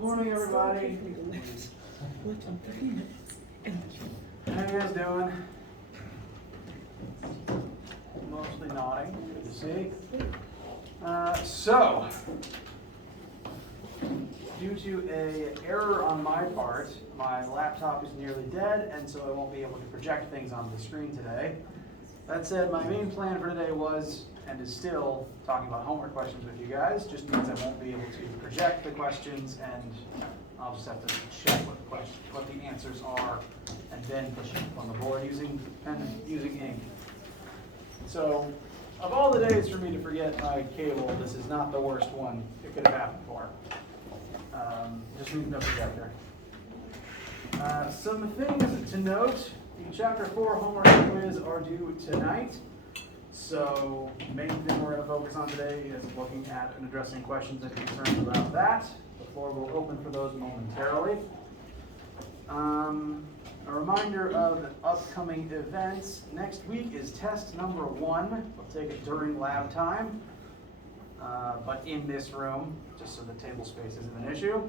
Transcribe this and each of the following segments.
Morning, everybody. How you guys doing? Mostly nodding. Good to see. So, due to an error on my part, my laptop is nearly dead, and so I won't be able to project things onto the screen today. That said, my main plan for today was, and is still, talking about homework questions with you guys. Just means I won't be able to project the questions, and I'll just have to check what the answers are, and then push them on the board using ink. So, of all the days for me to forget my cable, this is not the worst one it could have happened for. Just need no projector. Some things to note. The Chapter 4 homework quiz are due tonight. So, the main thing we're going to focus on today is looking at and addressing questions and concerns about that. The floor will open for those momentarily. A reminder of upcoming events. Next week is test number 1. We'll take it during lab time, but in this room, just so the table space isn't an issue.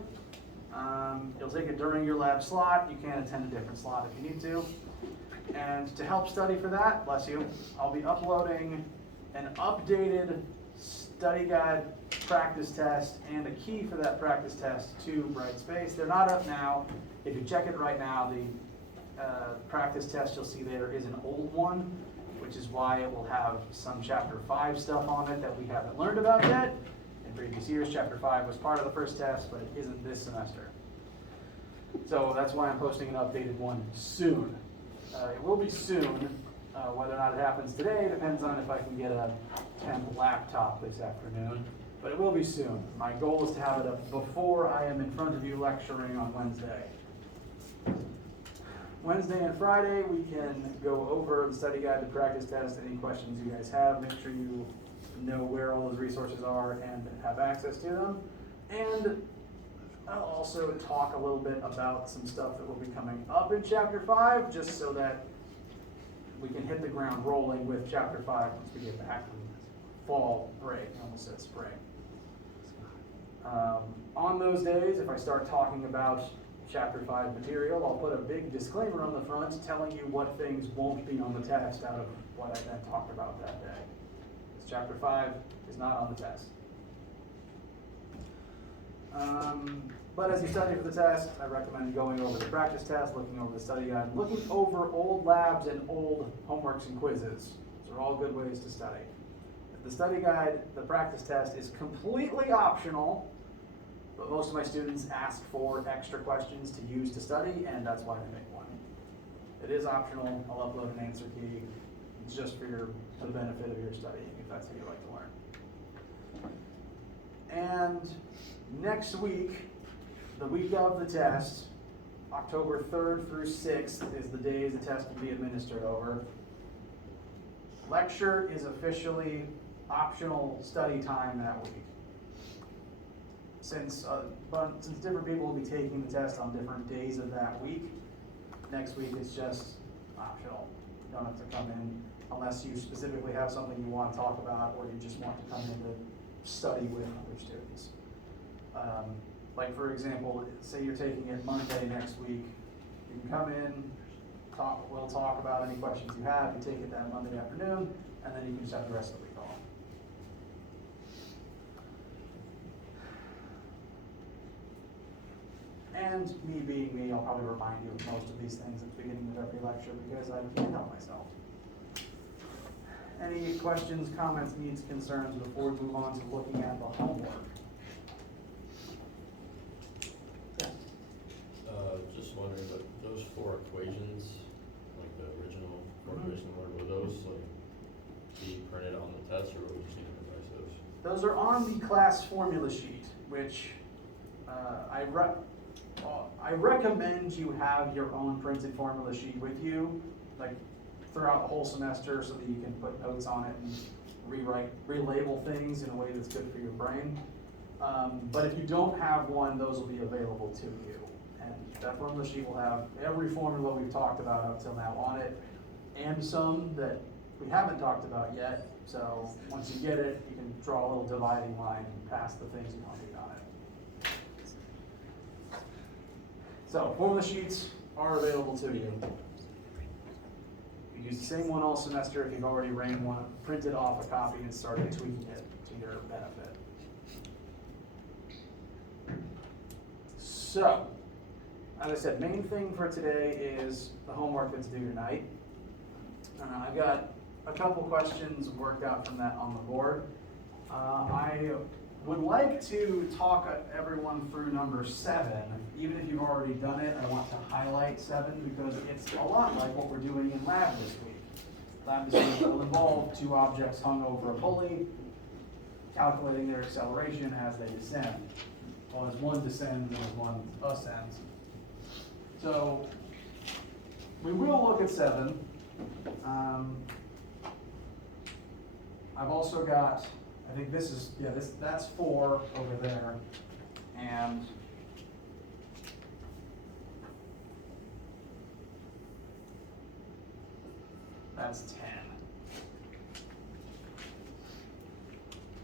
You'll take it during your lab slot. You can attend a different slot if you need to. And to help study for that, bless you, I'll be uploading an updated study guide practice test and a key for that practice test to Brightspace. They're not up now. If you check it right now, the practice test you'll see there is an old one, which is why it will have some Chapter 5 stuff on it that we haven't learned about yet. In previous years, Chapter 5 was part of the first test, but it isn't this semester. So that's why I'm posting an updated one soon. It will be soon. Whether or not it happens today depends on if I can get a temp laptop this afternoon, but it will be soon. My goal is to have it up before I am in front of you lecturing on Wednesday. Wednesday and Friday, we can go over the study guide, the practice test, any questions you guys have. Make sure you know where all those resources are and have access to them. And I'll also talk a little bit about some stuff that will be coming up in Chapter 5, just so that we can hit the ground rolling with Chapter 5 once we get back from fall break. I almost said spring. On those days, if I start talking about Chapter 5 material, I'll put a big disclaimer on the front telling you what things won't be on the test out of what I then talked about that day. Because Chapter 5 is not on the test. But as you study for the test, I recommend going over the practice test, looking over the study guide, looking over old labs and old homeworks and quizzes. Those are all good ways to study. The study guide, the practice test is completely optional, but most of my students ask for extra questions to use to study, and that's why I make one. It is optional. I'll upload an answer key. It's just for the benefit of your studying, if that's what you like to learn. And next week, the week of the test, October 3rd through 6th is the days the test will be administered over. Lecture is officially optional study time that week. Since different people will be taking the test on different days of that week, next week it's just optional. You don't have to come in unless you specifically have something you want to talk about, or you just want to come in to study with other students. Like for example, say you're taking it Monday next week, you can come in, we'll talk about any questions you have, you take it that Monday afternoon, and then you can just have the rest of the week off. And me being me, I'll probably remind you of most of these things at the beginning of every lecture because I can't help myself. Any questions, comments, needs, concerns before we move on to looking at the homework? Just wondering, but those 4 equations, like the original 4 equations, will those be printed on the test, or will we just need to memorize those? Those are on the class formula sheet, which I recommend you have your own printed formula sheet with you, like throughout the whole semester, so that you can put notes on it and relabel things in a way that's good for your brain. But if you don't have one, those will be available to you. And that formula sheet will have every formula we've talked about up till now on it, and some that we haven't talked about yet. So once you get it, you can draw a little dividing line past the things you don't need on it. So formula sheets are available to you. You use the same one all semester if you've already ran one, printed off a copy and started tweaking it to your benefit. So, as I said, main thing for today is the homework that's due tonight. I've got a couple questions worked out from that on the board. I would like to talk everyone through number 7. Even if you've already done it, I want to highlight 7 because it's a lot like what we're doing in lab this week. Lab this week will involve 2 objects hung over a pulley, calculating their acceleration as they descend. Well, as one descends and as one ascends. So, we will look at 7. I've also got, I think this is, yeah, that's 4 over there, and that's 10.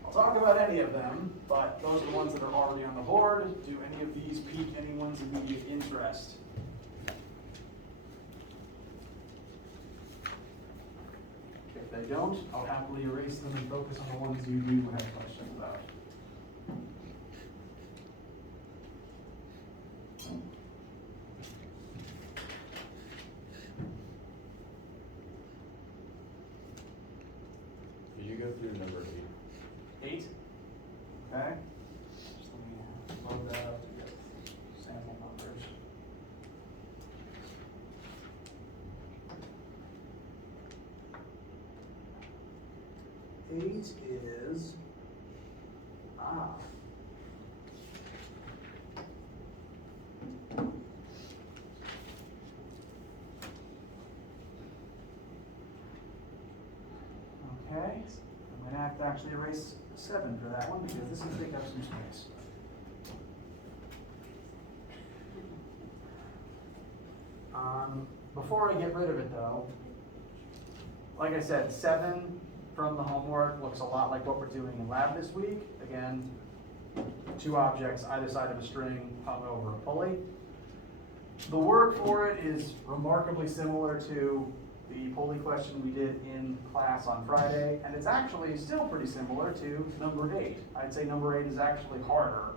I'll talk about any of them, but those are the ones that are already on the board. Do any of these pique anyone's immediate interest? If they don't, I'll happily erase them and focus on the ones you do have questions about. Did you go through number 8? 8? Okay. Just let me load that up to get sample numbers. Eight is, okay, I'm gonna have to actually erase 7 for that one because this is gonna take up some space. Before I get rid of it though, like I said, 7 from the homework looks a lot like what we're doing in lab this week. Again, 2 objects either side of a string hung over a pulley. The work for it is remarkably similar to the pulley question we did in class on Friday, and it's actually still pretty similar to number 8. I'd say number 8 is actually harder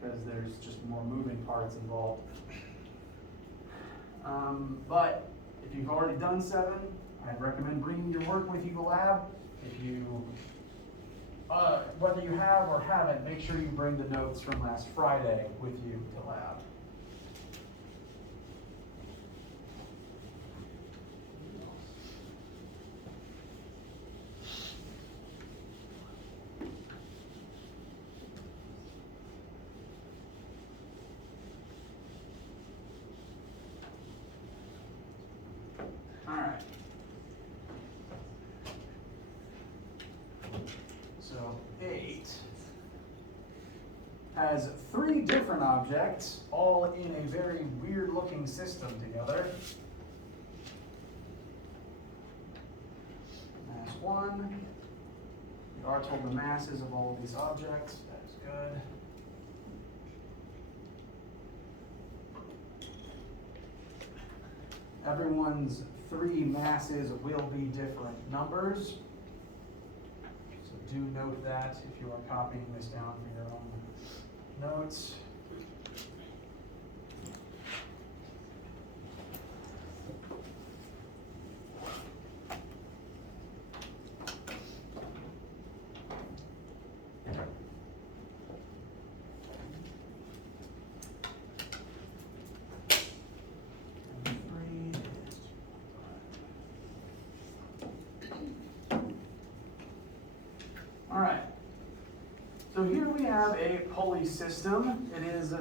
because there's just more moving parts involved. But if you've already done 7, I'd recommend bringing your work with you to lab. If you, whether you have or haven't, make sure you bring the notes from last Friday with you to lab. All right. So 8 has 3 different objects, all in a very weird looking system together. Mass 1. We are told the masses of all of these objects. That's good. Everyone's 3 masses will be different numbers. So do note that if you are copying this down for your own notes. All right, so here we have a pulley system. It is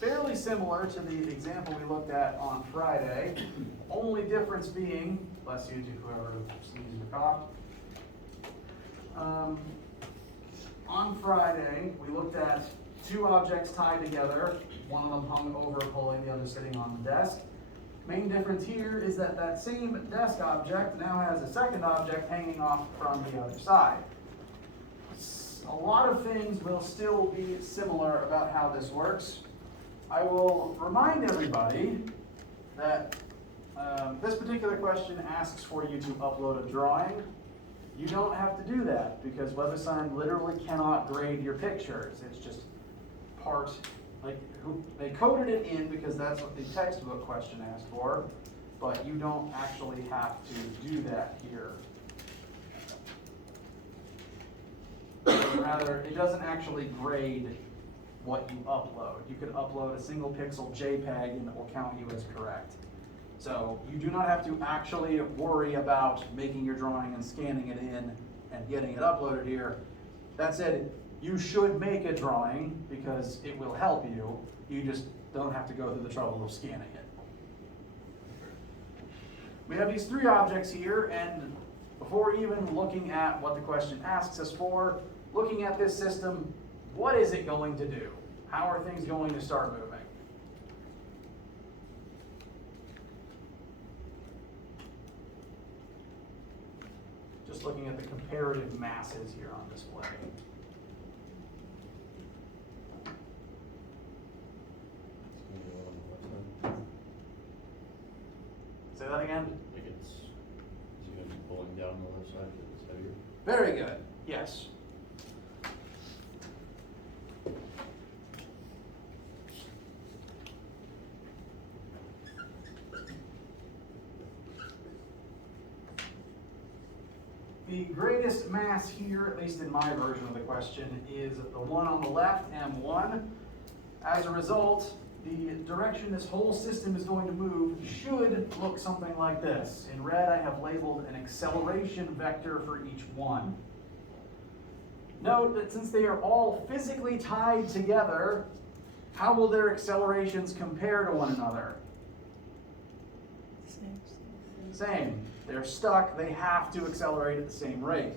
fairly similar to the example we looked at on Friday. Only difference being, bless you to whoever sneezed or coughed. On Friday, we looked at 2 objects tied together, one of them hung over a pulley, the other sitting on the desk. Main difference here is that that same desk object now has a second object hanging off from the other side. A lot of things will still be similar about how this works. I will remind everybody that this particular question asks for you to upload a drawing. You don't have to do that because WebAssign literally cannot grade your pictures. It's just part, like, they coded it in because that's what the textbook question asked for, but you don't actually have to do that here. Rather, it doesn't actually grade what you upload. You could upload a single pixel JPEG and it will count you as correct. So you do not have to actually worry about making your drawing and scanning it in and getting it uploaded here. That said, you should make a drawing because it will help you. You just don't have to go through the trouble of scanning it. We have these three objects here, and before even looking at what the question asks us for, looking at this system, what is it going to do? How are things going to start moving? Just looking at the comparative masses here on display. Say that again? Like it's going to be pulling down the other side because it's heavier. Very good, yes. The greatest mass here, at least in my version of the question, is the one on the left, M1. As a result, the direction this whole system is going to move should look something like this. In red, I have labeled an acceleration vector for each one. Note that since they are all physically tied together, how will their accelerations compare to one another? Same. They're stuck, they have to accelerate at the same rate.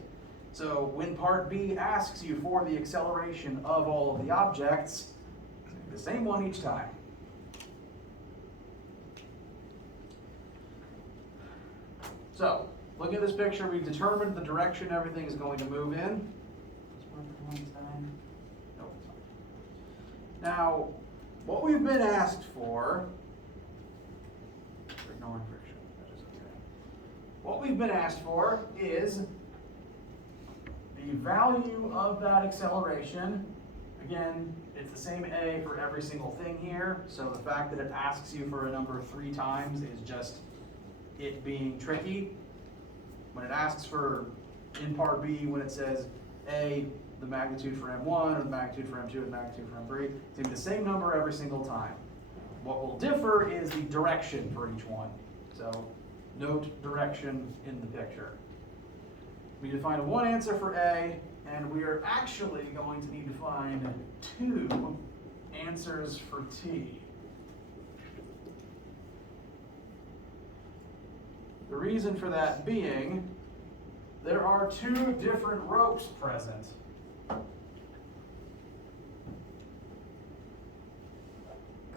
So when part B asks you for the acceleration of all of the objects, it's the same one each time. So, looking at this picture, we've determined the direction everything is going to move in. Now, what we've been asked for, ignoring friction, that is okay. What we've been asked for is the value of that acceleration. Again, it's the same A for every single thing here, so the fact that it asks you for a number 3 times is just it being tricky. When it asks for, in part B, when it says A, the magnitude for M1, or the magnitude for M2, or the magnitude for M3, it's going to be the same number every single time. What will differ is the direction for each one. So note direction in the picture. We need to find one answer for A, and we are actually going to need to find 2 answers for T. The reason for that being, there are 2 different ropes present.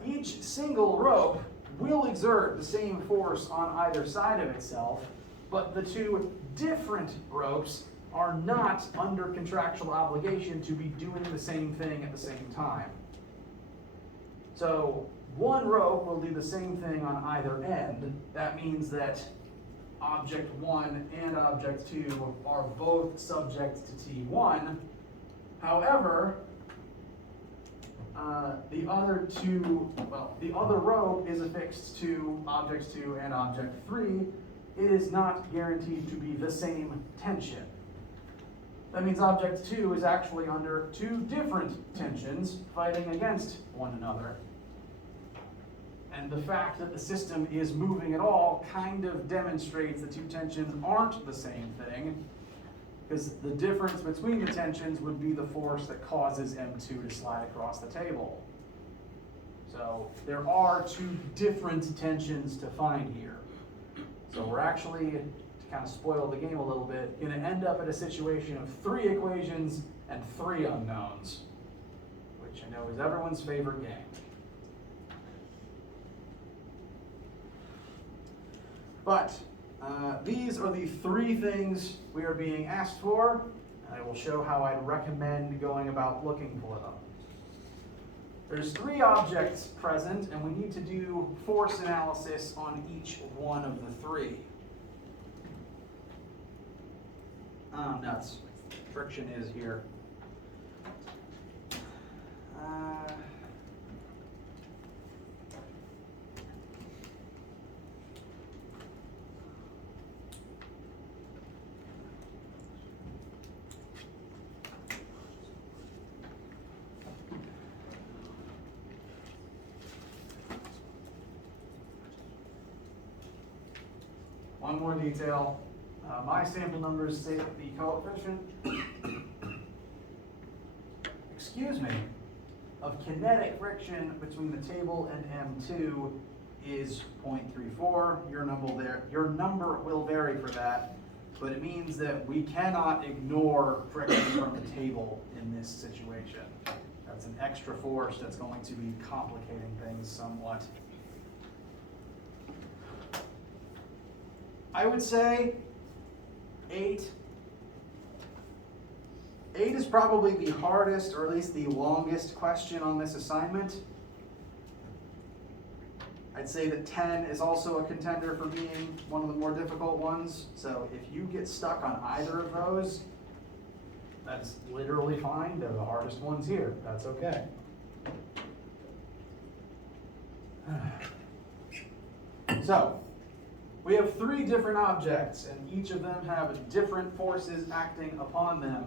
Each single rope will exert the same force on either side of itself, but the 2 different ropes are not under contractual obligation to be doing the same thing at the same time. So one rope will do the same thing on either end. That means that object 1 and object 2 are both subject to T1. However, the other rope is affixed to object 2 and object 3. It is not guaranteed to be the same tension. That means object 2 is actually under 2 different tensions fighting against one another. And the fact that the system is moving at all kind of demonstrates the 2 tensions aren't the same thing, because the difference between the tensions would be the force that causes M2 to slide across the table. So there are 2 different tensions to find here. So we're actually, to kind of spoil the game a little bit, going to end up in a situation of 3 equations and 3 unknowns, which I know is everyone's favorite game. But these are the 3 things we are being asked for, and I will show how I'd recommend going about looking for them. There's 3 objects present, and we need to do force analysis on each one of the 3. Nuts. Friction is here. One more detail. My sample numbers say that the coefficient, excuse me, of kinetic friction between the table and M2 is 0.34. Your number will vary for that, but it means that we cannot ignore friction from the table in this situation. That's an extra force that's going to be complicating things somewhat. I would say 8. 8 is probably the hardest, or at least the longest question on this assignment. I'd say that 10 is also a contender for being one of the more difficult ones. So if you get stuck on either of those, that's literally fine. They're the hardest ones here. That's okay. So, we have 3 different objects, and each of them have different forces acting upon them.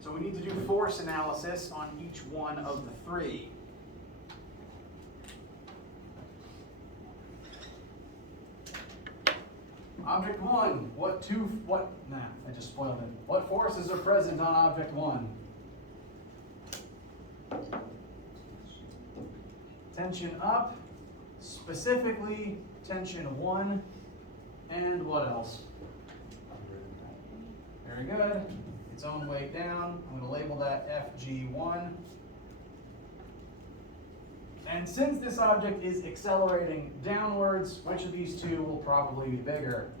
So we need to do force analysis on each one of the 3. Object 1, I just spoiled it. What forces are present on object 1? Tension up, specifically tension 1, and what else? Very good. Its own weight down. I'm going to label that FG1. And since this object is accelerating downwards, which of these 2 will probably be bigger?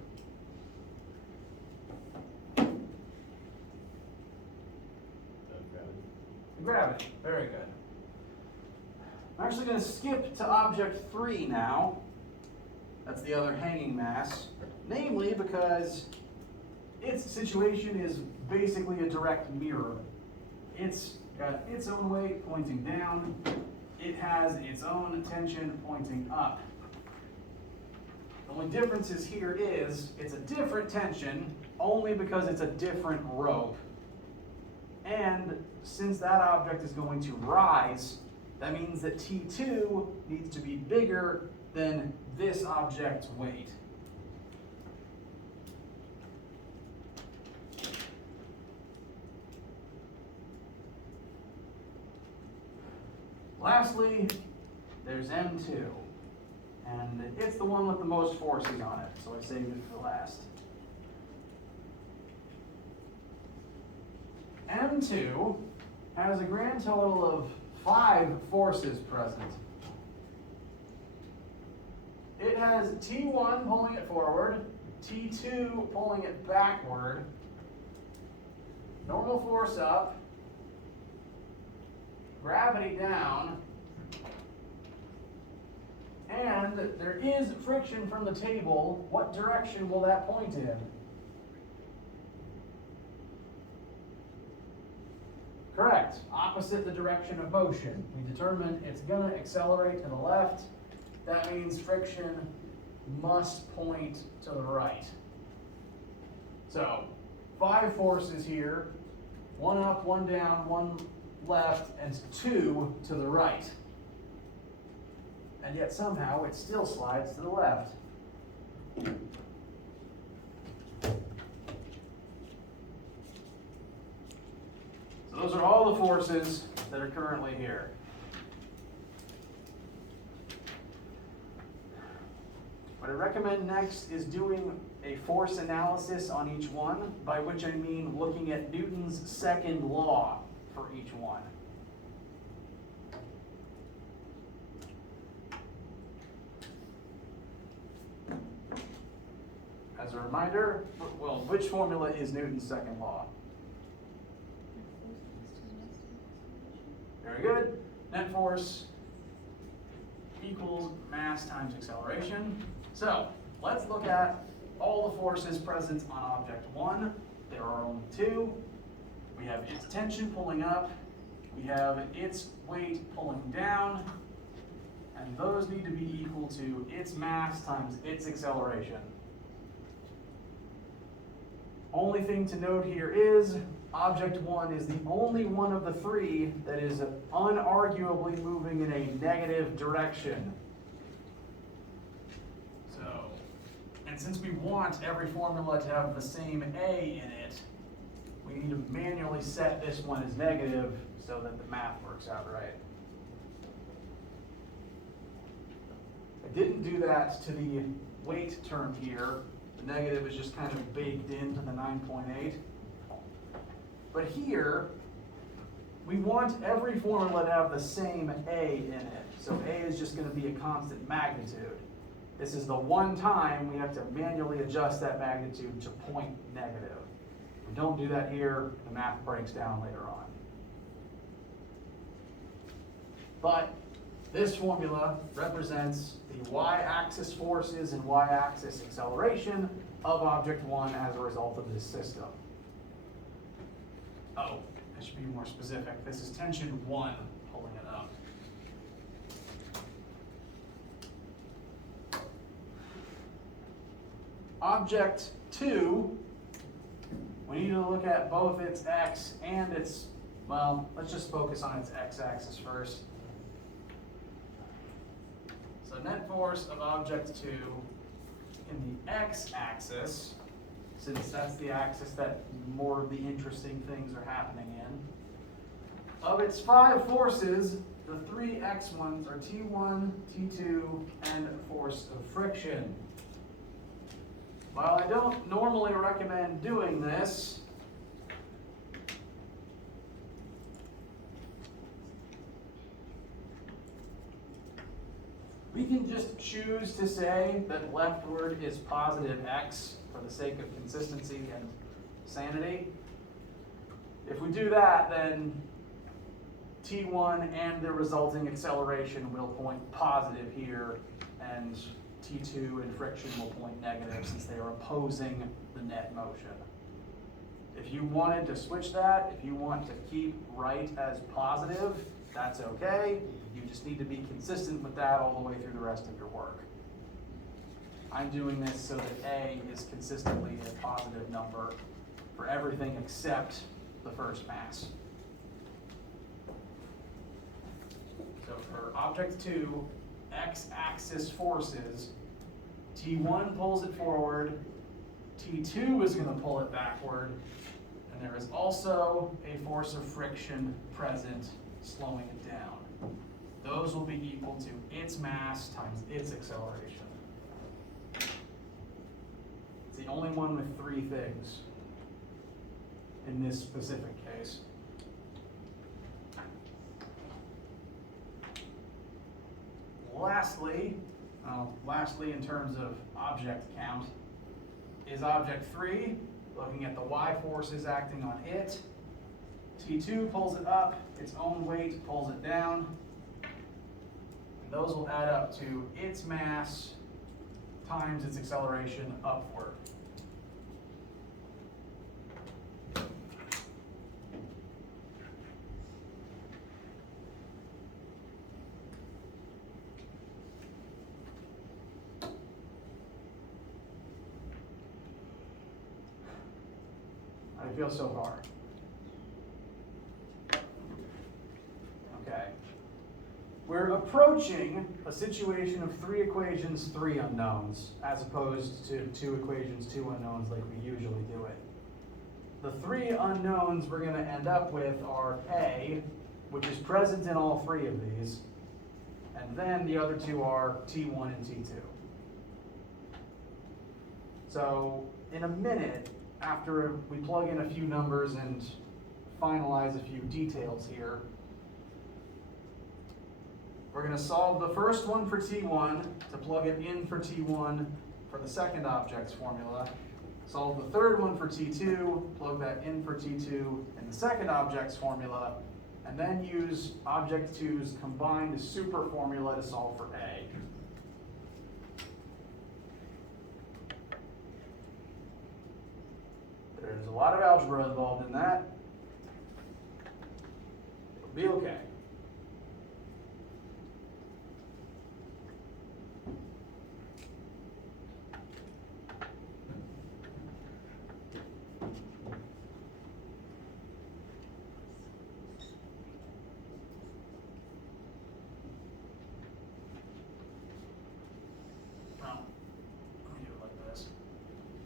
Gravity. Very good. I'm actually going to skip to object 3 now. That's the other hanging mass. Namely because its situation is basically a direct mirror. It's got its own weight pointing down. It has its own tension pointing up. The only difference is here is it's a different tension only because it's a different rope. And since that object is going to rise, that means that T2 needs to be bigger than this object's weight. Lastly, there's M2, and it's the one with the most forces on it, so I saved it for last. M2 has a grand total of 5 forces present. It has T1 pulling it forward, T2 pulling it backward, normal force up, gravity down, and there is friction from the table. What direction will that point in? Correct, opposite the direction of motion. We determined it's going to accelerate to the left. That means friction must point to the right. So, 5 forces here, 1 up, 1 down, 1 left, and 2 to the right. And yet somehow it still slides to the left. So those are all the forces that are currently here. What I recommend next is doing a force analysis on each one, by which I mean looking at Newton's second law for each one. As a reminder, well, which formula is Newton's second law? Very good. net force equals mass times acceleration. So let's look at all the forces present on object 1. There are only 2. We have its tension pulling up, we have its weight pulling down, and those need to be equal to its mass times its acceleration. Only thing to note here is object 1 is the only one of the 3 that is unarguably moving in a negative direction. So, and since we want every formula to have the same A in it, we need to manually set this one as negative so that the math works out right. I didn't do that to the weight term here. The negative is just kind of baked into the 9.8. But here, we want every formula to have the same A in it. So A is just going to be a constant magnitude. This is the one time we have to manually adjust that magnitude to point negative. If we don't do that here, the math breaks down later on. But this formula represents the y-axis forces and y-axis acceleration of object 1 as a result of this system. Oh, I should be more specific. This is tension 1 pulling it up. Object 2, we need to look at both its x and its, well, let's just focus on its x-axis first. So net force of object 2 in the x-axis, since that's the axis that more of the interesting things are happening in. Of its 5 forces, the 3 x ones are T1, T2, and force of friction. While I don't normally recommend doing this, we can just choose to say that leftward is positive x for the sake of consistency and sanity. If we do that, then T1 and the resulting acceleration will point positive here, and T2 and friction will point negative since they are opposing the net motion. If you wanted to switch that, if you want to keep right as positive, that's okay. You just need to be consistent with that all the way through the rest of your work. I'm doing this so that A is consistently a positive number for everything except the first mass. So for object 2, x-axis forces, T1 pulls it forward, T2 is going to pull it backward, and there is also a force of friction present slowing it down. Those will be equal to its mass times its acceleration. It's the only one with 3 things in this specific case. Lastly, in terms of object count, is object 3, looking at the y forces acting on it. T2 pulls it up, its own weight pulls it down. And those will add up to its mass times its acceleration upward. How do you feel so far? Okay. We're approaching a situation of 3 equations, 3 unknowns, as opposed to 2 equations, 2 unknowns like we usually do it. The 3 unknowns we're going to end up with are A, which is present in all 3 of these, and then the other 2 are T1 and T2. So in a minute, after we plug in a few numbers and finalize a few details here, we're going to solve the first one for T1 to plug it in for T1 for the second object's formula. Solve the third one for T2, plug that in for T2 in the second object's formula, and then use object 2's combined super formula to solve for A. There's a lot of algebra involved in that. It'll be okay.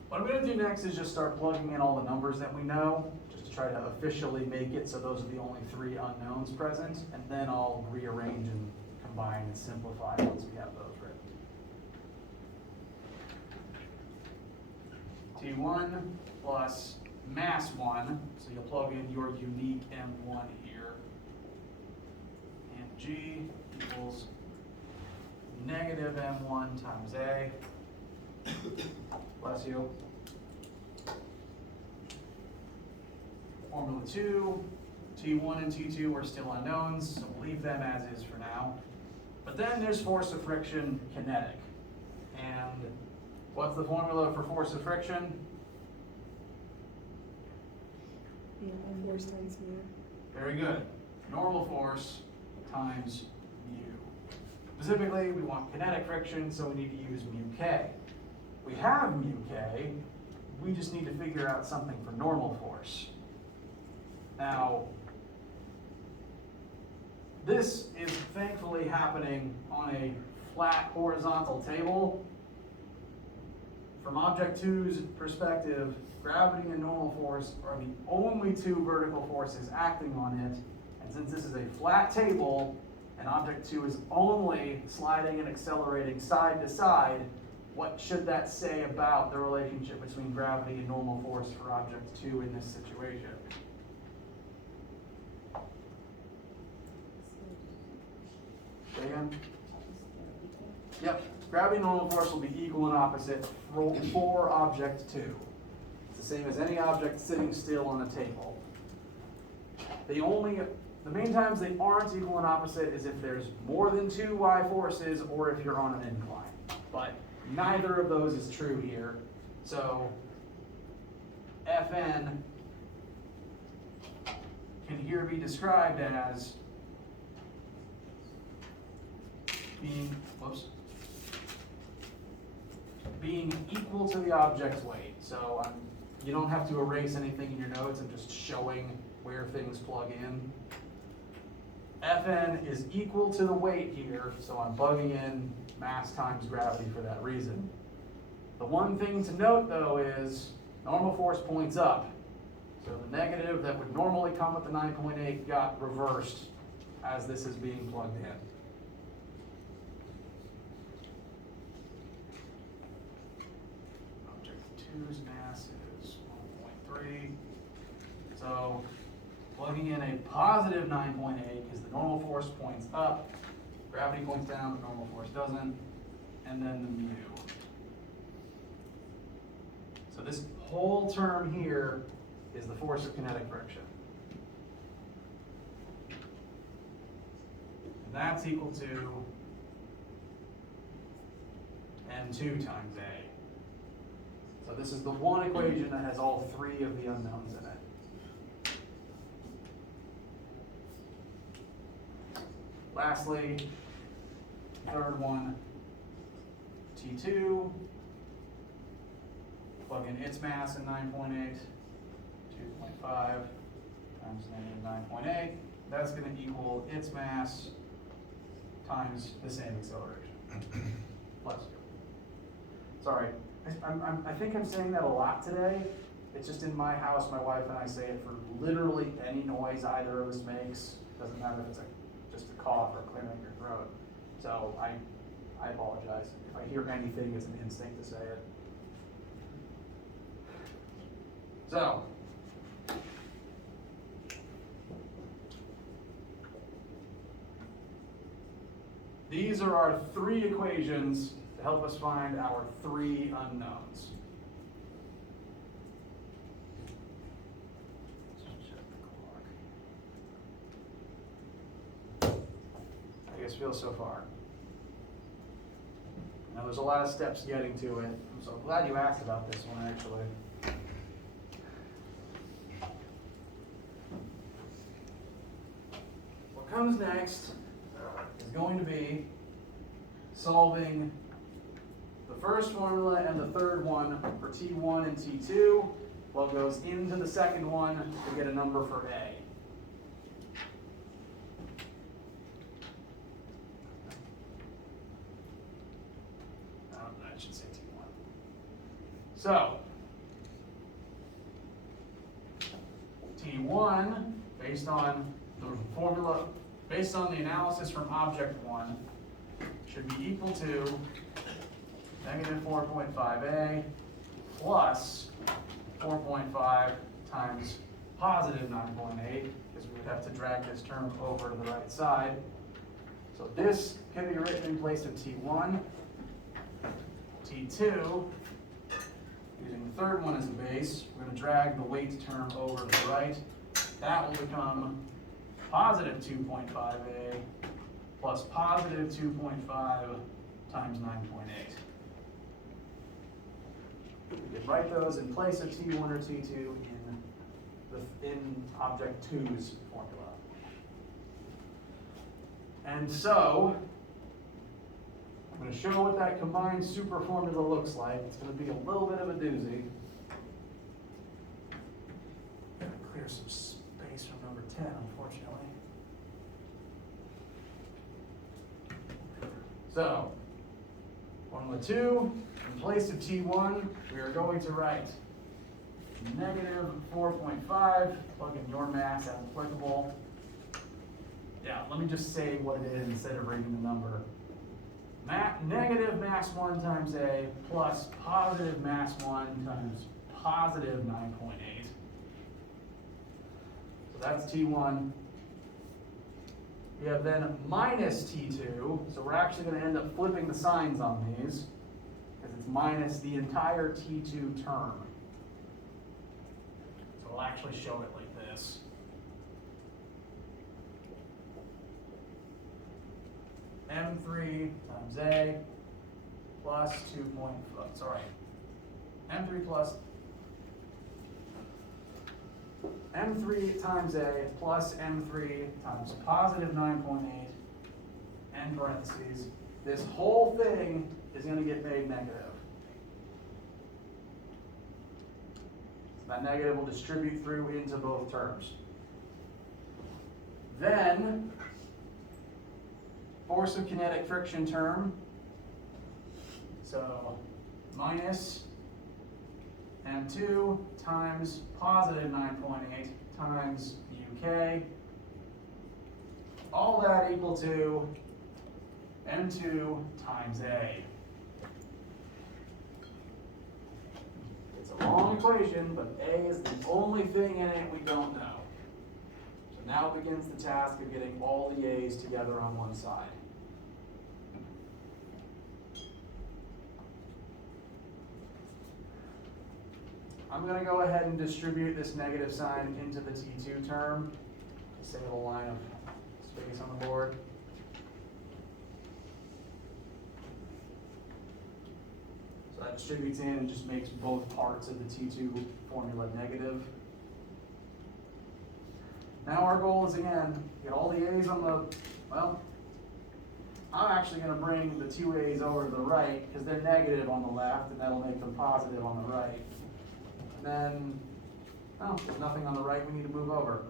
What I'm going to do next is just start plugging in all the numbers that we know, just to try to officially make it so those are the only 3 unknowns present, and then I'll rearrange and combine and simplify once we have those written. T1 plus mass 1, so you'll plug in your unique M1 here, and G equals negative M1 times A. Bless you. Formula 2, T1 and T2 are still unknowns, so we'll leave them as is for now. But then there's force of friction kinetic. And what's the formula for force of friction? Force times mu. Very good. Normal force times mu. Specifically, we want kinetic friction, so we need to use mu k. We have mu k, we just need to figure out something for normal force. Now, this is thankfully happening on a flat horizontal table. From object 2's perspective, gravity and normal force are the only 2 vertical forces acting on it. And since this is a flat table, and object 2 is only sliding and accelerating side to side, what should that say about the relationship between gravity and normal force for object 2 in this situation? Say again? Yep, gravity and normal force will be equal and opposite for object 2. It's the same as any object sitting still on a table. The main times they aren't equal and opposite is if there's more than 2 y forces or if you're on an incline. But neither of those is true here. So Fn can here be described as being equal to the object's weight. So you don't have to erase anything in your notes. I'm just showing where things plug in. Fn is equal to the weight here, so I'm plugging in mass times gravity for that reason. The one thing to note though is normal force points up. So the negative that would normally come with the 9.8 got reversed as this is being plugged in. Object 2's mass is 1.3. So plugging in a positive 9.8 because the normal force points up, gravity points down, the normal force doesn't, and then the mu. So this whole term here is the force of kinetic friction. And that's equal to N2 times A. So this is the one equation that has all 3 of the unknowns in it. Lastly, third one, T2, plug in its mass in 9.8, 2.5 times negative 9.8. That's going to equal its mass times the same acceleration. Plus. Sorry, I think I'm saying that a lot today. It's just in my house, my wife and I say it for literally any noise either of us makes. Doesn't matter if it's just a cough or clearing your throat. So I apologize. If I hear anything, it's an instinct to say it. So, these are our 3 equations to help us find our 3 unknowns. Check the clock. guys feel so far? Now, there's a lot of steps getting to it. I'm so glad you asked about this one, actually. What comes next is going to be solving the first formula and the third one for T1 and T2. What goes into the second one to get a number for A. I should say T1. So, T1, based on the formula, based on the analysis from object 1, should be equal to negative 4.5a plus 4.5 times positive 9.8, because we would have to drag this term over to the right side. So this can be written in place of T1. T2, using the third one as a base, we're going to drag the weight term over to the right. That will become positive 2.5a plus positive 2.5 times 9.8. We can write those in place of T1 or T2 in object 2's formula. And so, I'm going to show what that combined super formula looks like. It's going to be a little bit of a doozy. Gotta clear some space from number 10, unfortunately. So, formula 2, in place of T1, we are going to write negative 4.5, plug in your mass as applicable. Yeah, let me just say what it is instead of reading the number. Negative mass 1 times A plus positive mass 1 times positive 9.8. So that's T1. We have then minus T2, so we're actually going to end up flipping the signs on these, because it's minus the entire T2 term. So we'll actually show it like this. M3 times A plus M3 plus M3 times A plus M3 times positive 9.8 and parentheses. This whole thing is going to get made negative. So that negative will distribute through into both terms. Then, force of kinetic friction term. So, minus M2 times positive 9.8 times UK. All that equal to M2 times A. It's a long equation, but A is the only thing in it we don't know. So now begins the task of getting all the A's together on one side. I'm going to go ahead and distribute this negative sign into the T2 term to save a line of space on the board. So that distributes in and just makes both parts of the T2 formula negative. Now our goal is, again, get all the A's on the, well, I'm actually going to bring the two A's over to the right because they're negative on the left, and that'll make them positive on the right. Then, oh, there's nothing on the right, we need to move over.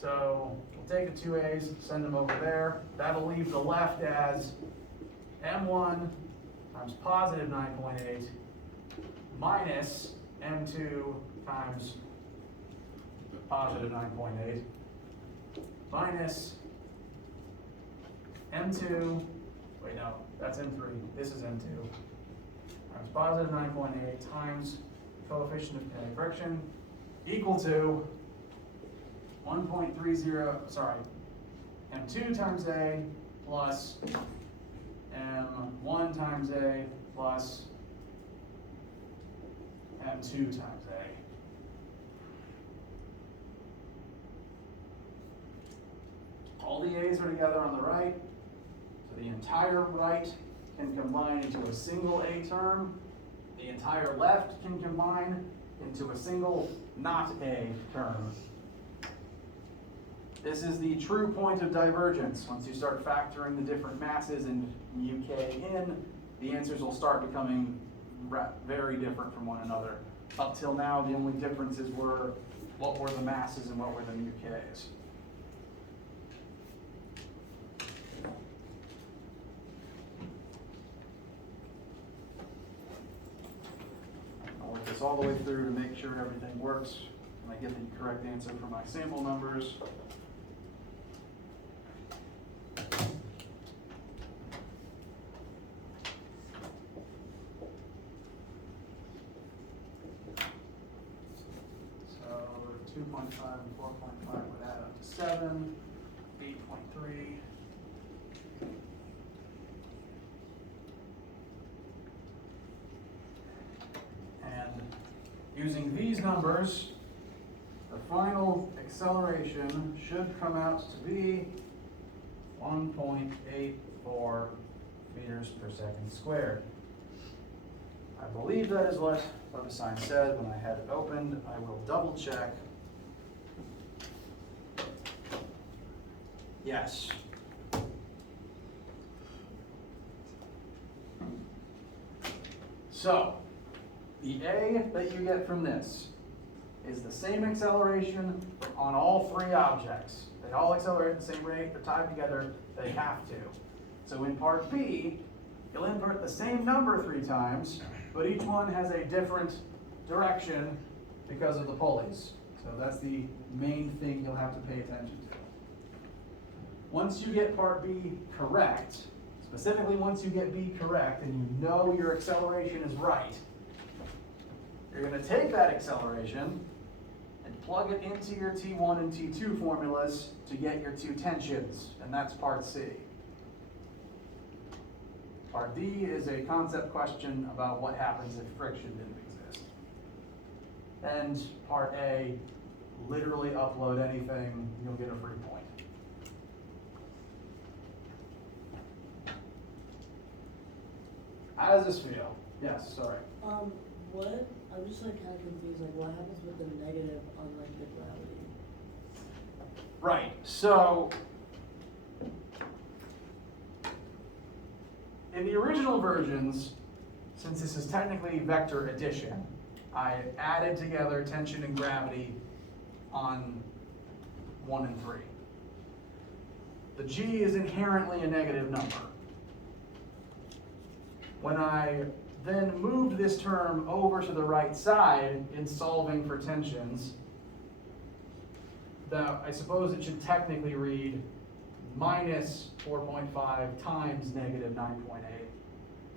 So we'll take the two A's, send them over there. That'll leave the left as M1 times positive 9.8 minus M2 times positive 9.8 minus M2, wait no, that's M3, this is M2, times positive 9.8 times coefficient of kinetic friction equal to 1.30, sorry, M2 times A plus M1 times A plus M2 times A. All the A's are together on the right, so the entire right can combine into a single A term. The entire left can combine into a single not A term. This is the true point of divergence. Once you start factoring the different masses and UK in, the answers will start becoming very different from one another. Up till now, the only differences were what were the masses and what were the UKs. I'll work this all the way through to make sure everything works and I get the correct answer for my sample numbers. So 2.5 and 4.5 would add up to 7, 8.3. And using these numbers, the final acceleration should come out to be 1.84 meters per second squared. I believe that is what the sign said when I had it opened. I will double check. Yes. So, the A that you get from this is the same acceleration on all three objects. They all accelerate at the same rate, they're tied together, they have to. So in part B, you'll invert the same number 3 times, but each one has a different direction because of the pulleys. So that's the main thing you'll have to pay attention to. Once you get part B correct, specifically once you get B correct and you know your acceleration is right, you're going to take that acceleration and plug it into your T1 and T2 formulas to get your 2 tensions, and that's part C. Part D is a concept question about what happens if friction didn't exist. And part A, literally upload anything, you'll get a free point. How does this feel? Yes, sorry. What, I'm just like kind of confused, like what happens with the negative on like the gravity? Right, so in the original versions, since this is technically vector addition, I added together tension and gravity on 1 and 3. The G is inherently a negative number. When I then moved this term over to the right side in solving for tensions, I suppose it should technically read minus 4.5 times negative 9.8,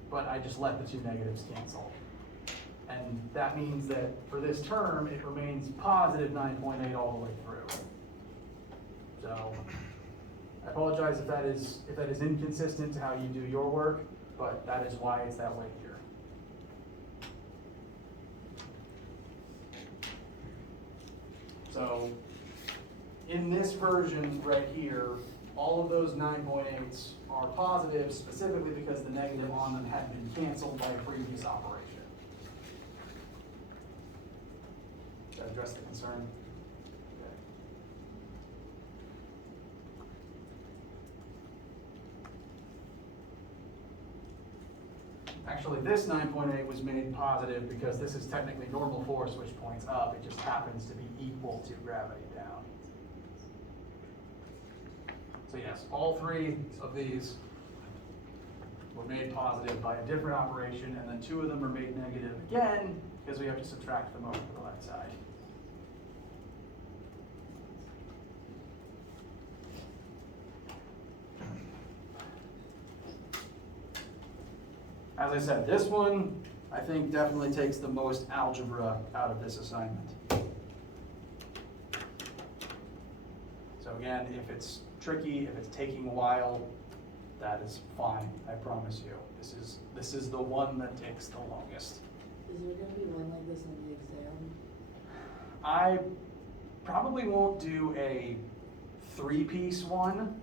but I just let the 2 negatives cancel. And that means that for this term, it remains positive 9.8 all the way through. So I apologize if that is inconsistent to how you do your work, but that is why it's that way here. So in this version right here, all of those 9.8s are positive specifically because the negative on them had been canceled by a previous operation. Did that address the concern? Okay. Actually, this 9.8 was made positive because this is technically normal force which points up. It just happens to be equal to gravity down. So yes, all 3 of these were made positive by a different operation, and then 2 of them are made negative again because we have to subtract them over to the left side. As I said, this one, I think, definitely takes the most algebra out of this assignment. So again, if it's tricky, if it's taking a while, that is fine, I promise you. This is the one that takes the longest. Is there gonna be one like this on the exam? I probably won't do a three-piece one.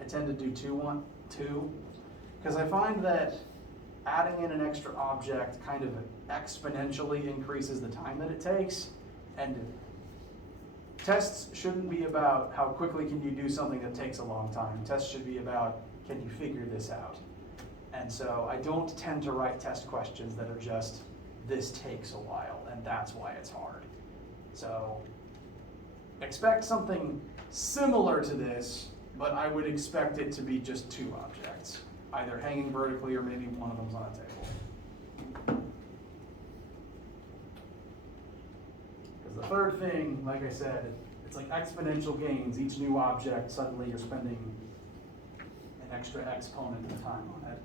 I tend to do two, because I find that adding in an extra object kind of exponentially increases the time that it takes. And tests shouldn't be about how quickly can you do something that takes a long time. Tests should be about, can you figure this out? And so I don't tend to write test questions that are just, this takes a while, and that's why it's hard. So expect something similar to this, but I would expect it to be just two objects, either hanging vertically or maybe one of them's on a table. Because the third thing, like I said, it's like exponential gains. Each new object, suddenly you're spending an extra exponent of time on it,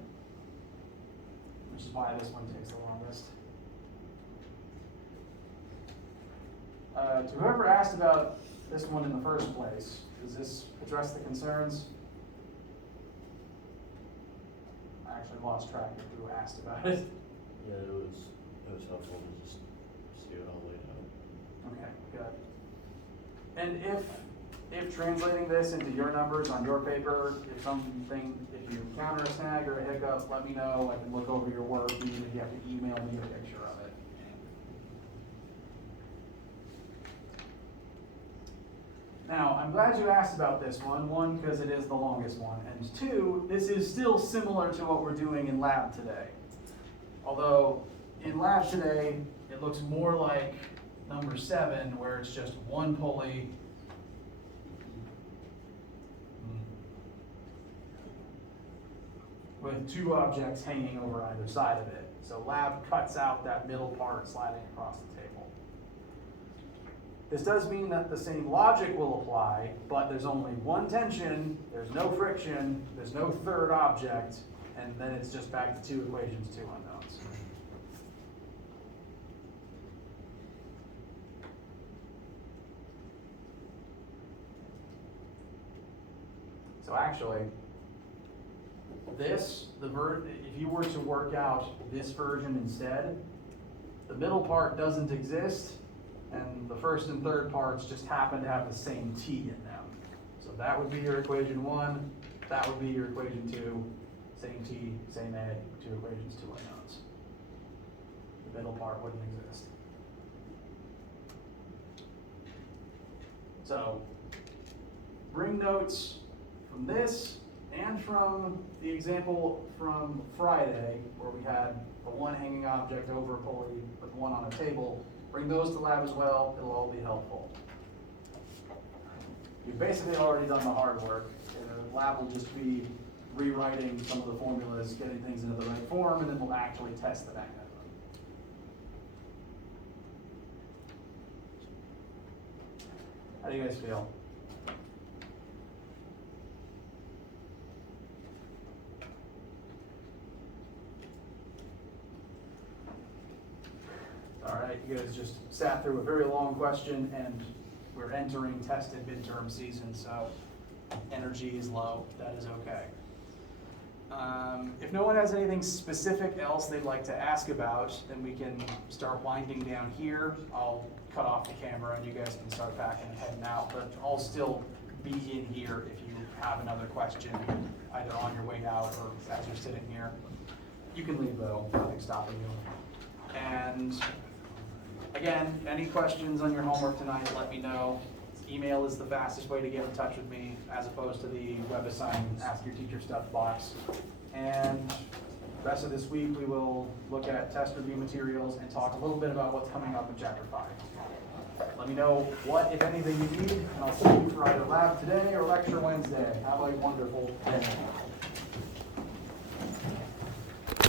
which is why this one takes the longest. To whoever asked about this one in the first place, does this address the concerns? I actually lost track of who asked about it. Yeah, it was helpful to just see it all laid out. Okay, good. And if translating this into your numbers on your paper, if you encounter a snag or a hiccup, let me know. I can look over your work, even if you have to email me a picture of it. Now, I'm glad you asked about this one. One, because it is the longest one. And two, this is still similar to what we're doing in lab today. Although, in lab today, it looks more like number 7, where it's just one pulley with two objects hanging over either side of it. So lab cuts out that middle part sliding across the table. This does mean that the same logic will apply, but there's only one tension, there's no friction, there's no third object, and then it's just back to 2 equations, 2 unknowns. So actually, if you were to work out this version instead, the middle part doesn't exist, and the first and third parts just happen to have the same t in them. So that would be your equation 1, that would be your equation 2, same t, same a, 2 equations, 2 unknowns. The middle part wouldn't exist. So bring notes from this and from the example from Friday, where we had the one hanging object over a pulley with one on a table. Bring those to lab as well, it'll all be helpful. You've basically already done the hard work. The lab will just be rewriting some of the formulas, getting things into the right form, and then we'll actually test the mechanism. How do you guys feel? All right, you guys just sat through a very long question, and we're entering tested midterm season, so energy is low. That is okay. If no one has anything specific else they'd like to ask about, then we can start winding down here. I'll cut off the camera and you guys can start packing and heading out, but I'll still be in here if you have another question, either on your way out or as you're sitting here. You can leave though, nothing's stopping you. And again, any questions on your homework tonight, let me know. Email is the fastest way to get in touch with me, as opposed to the WebAssign Ask Your Teacher Stuff box. And the rest of this week, we will look at test review materials and talk a little bit about what's coming up in Chapter 5. Let me know what, if anything, you need, and I'll see you for either lab today or lecture Wednesday. Have a wonderful day.